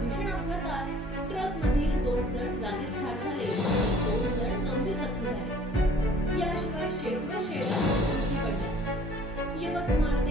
भीषण अपघातात ट्रक मधील 2 जण जागीच ठार झाले, 2 जण गंभीर जखमी झाले. याशिवाय शेकडो शेळ्या मृत्यूमुखी पडल्या. यवतमाळ